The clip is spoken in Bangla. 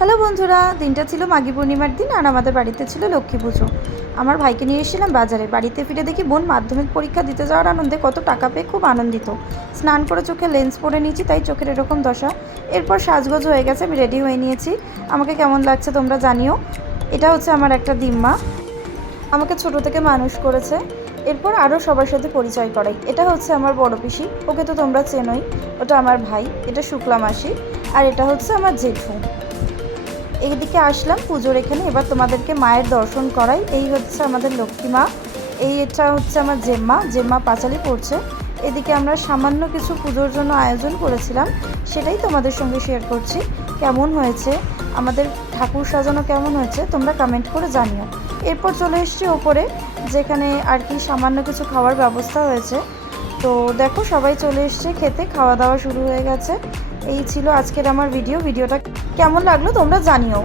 হ্যালো বন্ধুরা, দিনটা ছিল মাঘী পূর্ণিমার দিন আর আমাদের বাড়িতে ছিল লক্ষ্মী পুজো। আমার ভাইকে নিয়ে এসেছিলাম বাজারে। বাড়িতে ফিরে দেখি বোন মাধ্যমিক পরীক্ষা দিতে যাওয়ার আনন্দে কত টাকা পেয়ে খুব আনন্দিত। স্নান করে চোখে লেন্স পরে নিয়েছি, তাই চোখের এরকম দশা। এরপর সাজগোজ হয়ে গেছে, আমি রেডি হয়ে নিয়েছি। আমাকে কেমন লাগছে তোমরা জানিও। এটা হচ্ছে আমার একটা দিম্মা, আমাকে ছোট থেকে মানুষ করেছে। এরপর আরও সবার সাথে পরিচয় করাই। এটা হচ্ছে আমার বড় পিসি, ওকে তো তোমরা চেনোই। ওটা আমার ভাই, এটা শুক্লা মাসি, আর এটা হচ্ছে আমার জেঠু। এইদিকে আসলাম পুজোর এখানে। এবার তোমাদেরকে মায়ের দর্শন করাই। এই হচ্ছে আমাদের লক্ষ্মী মা, এটা হচ্ছে আমার জেম্মা। জেম্মা পাঁচালি পড়ছে। এদিকে আমরা সামান্য কিছু পুজোর জন্য আয়োজন করেছিলাম, সেটাই তোমাদের সঙ্গে শেয়ার করছি। কেমন হয়েছে আমাদের ঠাকুর সাজানো, কেমন হয়েছে তোমরা কমেন্ট করে জানিও। এরপর চলে এসেছি ওপরে, যেখানে আর কি সামান্য কিছু খাওয়ার ব্যবস্থা হয়েছে। তো দেখো সবাই চলে এসছে খেতে, খাওয়া দাওয়া শুরু হয়ে গেছে। এই ছিল আজকের আমার ভিডিওটা কেমন লাগলো তোমরা জানিও।